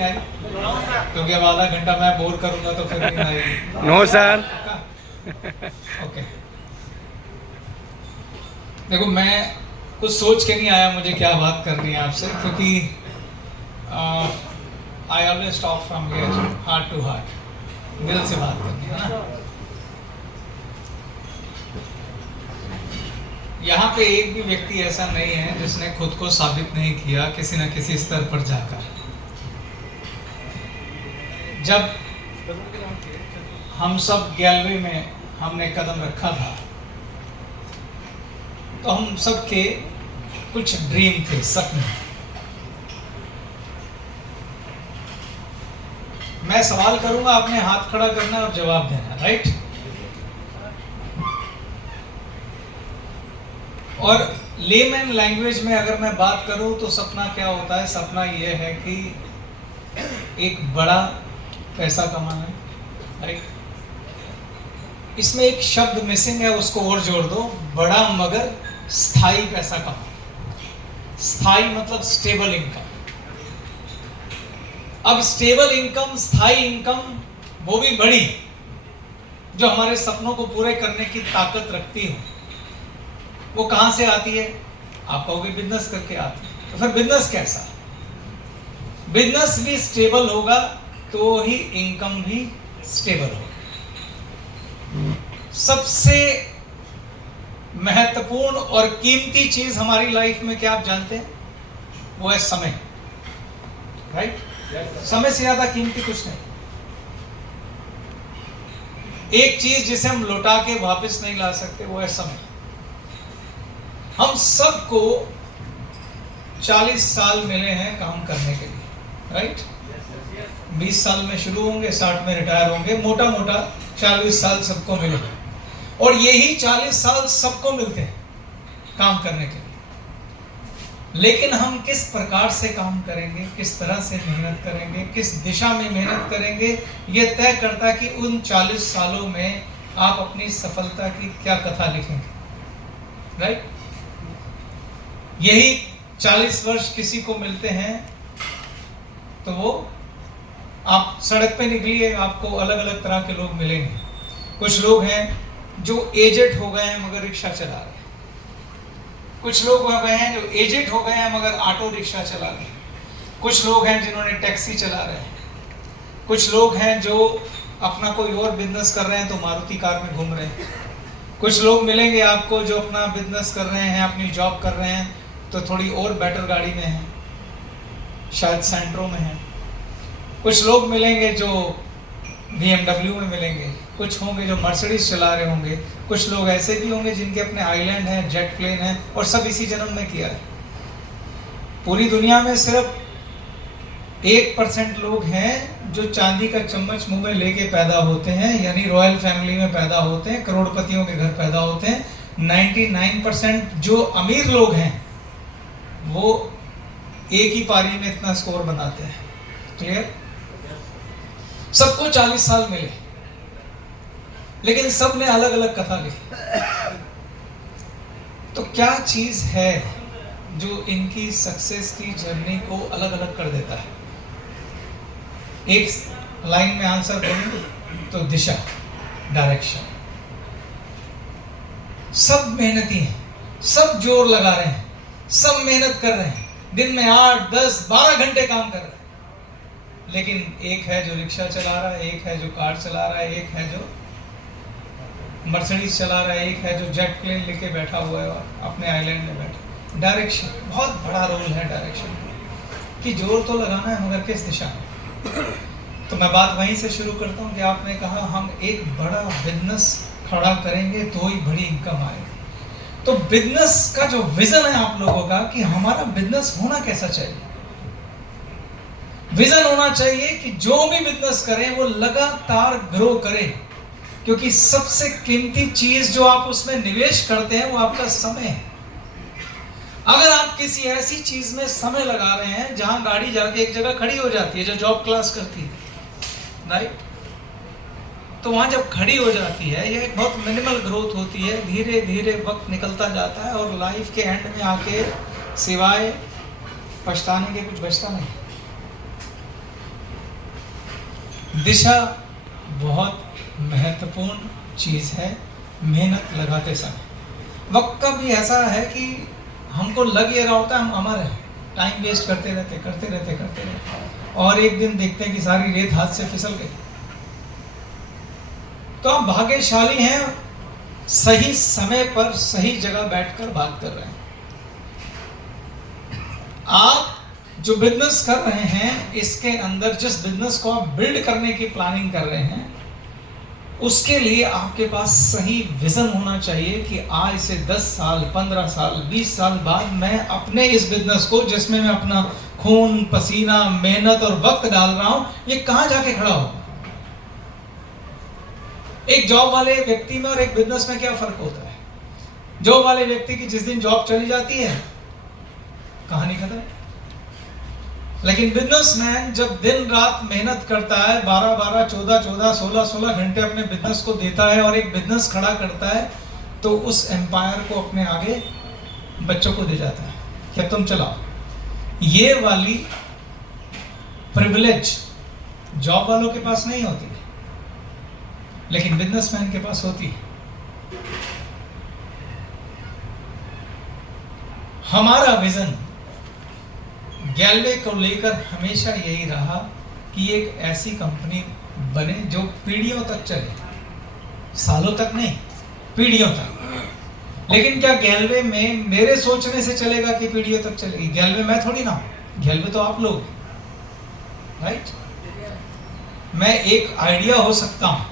नहीं आई? क्योंकि अब आधा घंटा मैं बोर करूंगा तो फिर नींद आएगी। No sir. ओके, देखो मैं कुछ सोच के नहीं आया मुझे क्या बात करनी है आपसे, क्योंकि I always talk from here, heart to heart, दिल से बात करनी है ना। यहाँ पे एक भी व्यक्ति ऐसा नहीं है जिसने खुद को साबित नहीं किया किसी न किसी स्तर पर जाकर। जब हम सब 11वीं में हमने कदम रखा था तो हम सब के कुछ ड्रीम थे, सपने। मैं सवाल करूंगा, आपने हाथ खड़ा करना और जवाब देना, राइट? और लेमैन लैंग्वेज में अगर मैं बात करूं तो सपना क्या होता है? सपना यह है कि एक बड़ा पैसा कमाना, राइट? इसमें एक शब्द मिसिंग है, उसको और जोड़ दो, बड़ा मगर स्थायी पैसा कमाना। स्थायी मतलब स्टेबल इनकम। अब स्टेबल इनकम, स्थायी इनकम, वो भी बड़ी, जो हमारे सपनों को पूरे करने की ताकत रखती हो, वो कहां से आती है? आप कहोगे बिजनेस करके आती है। तो फिर बिजनेस कैसा? बिजनेस भी स्टेबल होगा तो ही इनकम भी स्टेबल होगा। सबसे महत्वपूर्ण और कीमती चीज हमारी लाइफ में क्या आप जानते हैं? वो है समय, राइट? समय से ज्यादा कीमती कुछ नहीं। एक चीज जिसे हम लौटा के वापस नहीं ला सकते, वो है समय। हम सबको 40 साल मिले हैं काम करने के लिए, राइट? 20 साल में शुरू होंगे, 60 में रिटायर होंगे, मोटा मोटा 40 साल सबको मिले। और यही 40 साल सबको मिलते हैं काम करने के लिए। लेकिन हम किस प्रकार से काम करेंगे, किस तरह से मेहनत करेंगे, किस दिशा में मेहनत करेंगे, यह तय करता है कि उन 40 सालों में आप अपनी सफलता की क्या कथा लिखेंगे, राइट? यही 40 वर्ष किसी को मिलते हैं तो वो आप सड़क पे निकलिए, आपको अलग अलग तरह के लोग मिलेंगे। कुछ लोग हैं जो एजेड हो गए हैं मगर रिक्शा चला रहे हैं। कुछ लोग हो गए हैं जो एजेड हो गए हैं मगर ऑटो रिक्शा चला रहे हैं। कुछ लोग हैं जिन्होंने टैक्सी चला रहे हैं। कुछ लोग हैं जो अपना कोई और बिजनेस कर रहे हैं तो मारुति कार में घूम रहे हैं। कुछ लोग मिलेंगे आपको जो अपना बिजनेस कर रहे हैं, अपनी जॉब कर रहे हैं तो थोड़ी और बेटर गाड़ी में हैं, शायद सेंट्रो में हैं। कुछ लोग मिलेंगे जो BMW में मिलेंगे, कुछ होंगे जो मर्सिडीज चला रहे होंगे, कुछ लोग ऐसे भी होंगे जिनके अपने आइलैंड हैं, जेट प्लेन हैं, और सब इसी जन्म में किया है। पूरी दुनिया में सिर्फ 1% लोग हैं जो चांदी का चम्मच मुंह में लेके पैदा होते हैं, यानी रॉयल फैमिली में पैदा होते हैं, करोड़पतियों के घर पैदा होते हैं। 99% जो अमीर लोग हैं वो एक ही पारी में इतना स्कोर बनाते हैं। क्लियर? सबको 40 साल मिले, लेकिन सब ने अलग अलग कथा लिखी। तो क्या चीज है जो इनकी सक्सेस की जर्नी को अलग अलग कर देता है? एक लाइन में आंसर करूं तो दिशा, डायरेक्शन। सब मेहनती हैं, सब जोर लगा रहे हैं, सब मेहनत कर रहे हैं, दिन में 8, 10, 12 घंटे काम कर रहे हैं। लेकिन एक है जो रिक्शा चला रहा है, एक है जो कार चला रहा है, एक है जो मर्सिडीज चला रहा है, एक है जो जेट प्लेन लेके बैठा हुआ है अपने आइलैंड में बैठा। डायरेक्शन, बहुत बड़ा रोल है डायरेक्शन कि जोर तो लगाना है मगर किस दिशा में। तो मैं बात वहीं से शुरू करता हूँ कि आपने कहा हम एक बड़ा बिजनेस खड़ा करेंगे तो ही बड़ी इनकम आएगी। तो बिजनेस का जो विजन है आप लोगों का कि हमारा बिजनेस होना कैसा चाहिए? विजन होना चाहिए कि जो भी बिजनेस करें वो लगातार ग्रो करे, क्योंकि सबसे कीमती चीज जो आप उसमें निवेश करते हैं वो आपका समय है। अगर आप किसी ऐसी चीज में समय लगा रहे हैं जहां गाड़ी जाके एक जगह खड़ी हो जाती है, जो जॉब क्लास करती है, राइट? तो वहां जब खड़ी हो जाती है, ये एक बहुत मिनिमल ग्रोथ होती है, धीरे धीरे वक्त निकलता जाता है और लाइफ के एंड में आके सिवाय पछताने के कुछ बचता नहीं। दिशा बहुत महत्वपूर्ण चीज़ है मेहनत लगाते समय। वक्त का भी ऐसा है कि हमको लग ये रहा होता है हम अमर हैं, टाइम वेस्ट करते रहते और एक दिन देखते हैं कि सारी रेत हाथ से फिसल गई। तो आप भाग्यशाली हैं, सही समय पर सही जगह बैठकर बात कर रहे हैं। आप जो बिजनेस कर रहे हैं, इसके अंदर जिस बिजनेस को आप बिल्ड करने की प्लानिंग कर रहे हैं, उसके लिए आपके पास सही विजन होना चाहिए कि आज से 10 साल 15 साल 20 साल बाद मैं अपने इस बिजनेस को, जिसमें मैं अपना खून पसीना मेहनत और वक्त डाल रहा हूं, ये कहां जाके खड़ा होगा। एक जॉब वाले व्यक्ति में और एक बिजनेस में क्या फर्क होता है? जॉब वाले व्यक्ति की जिस दिन जॉब चली जाती है, कहानी खत्म। लेकिन बिजनेसमैन जब दिन रात मेहनत करता है, 12-12 14-14 16-16 घंटे अपने बिजनेस को देता है और एक बिजनेस खड़ा करता है, तो उस एम्पायर को अपने आगे बच्चों को दे जाता है कि अब तुम चलाओ। ये वाली प्रिविलेज जॉब वालों के पास नहीं होती, लेकिन बिजनेसमैन के पास होती है। हमारा विजन गैलवे को लेकर हमेशा यही रहा कि एक ऐसी कंपनी बने जो पीढ़ियों तक चले, सालों तक नहीं, पीढ़ियों तक। लेकिन क्या गैलवे में मेरे सोचने से चलेगा कि पीढ़ियों तक चलेगी? गैलवे मैं थोड़ी ना, गैलवे तो आप लोग, राइट? मैं एक आइडिया हो सकता हूं,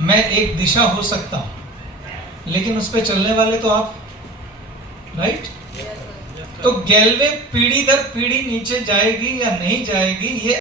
मैं एक दिशा हो सकता हूं, लेकिन उस पर चलने वाले तो आप, राइट? तो गैलवे पीढ़ी दर पीढ़ी नीचे जाएगी या नहीं जाएगी, ये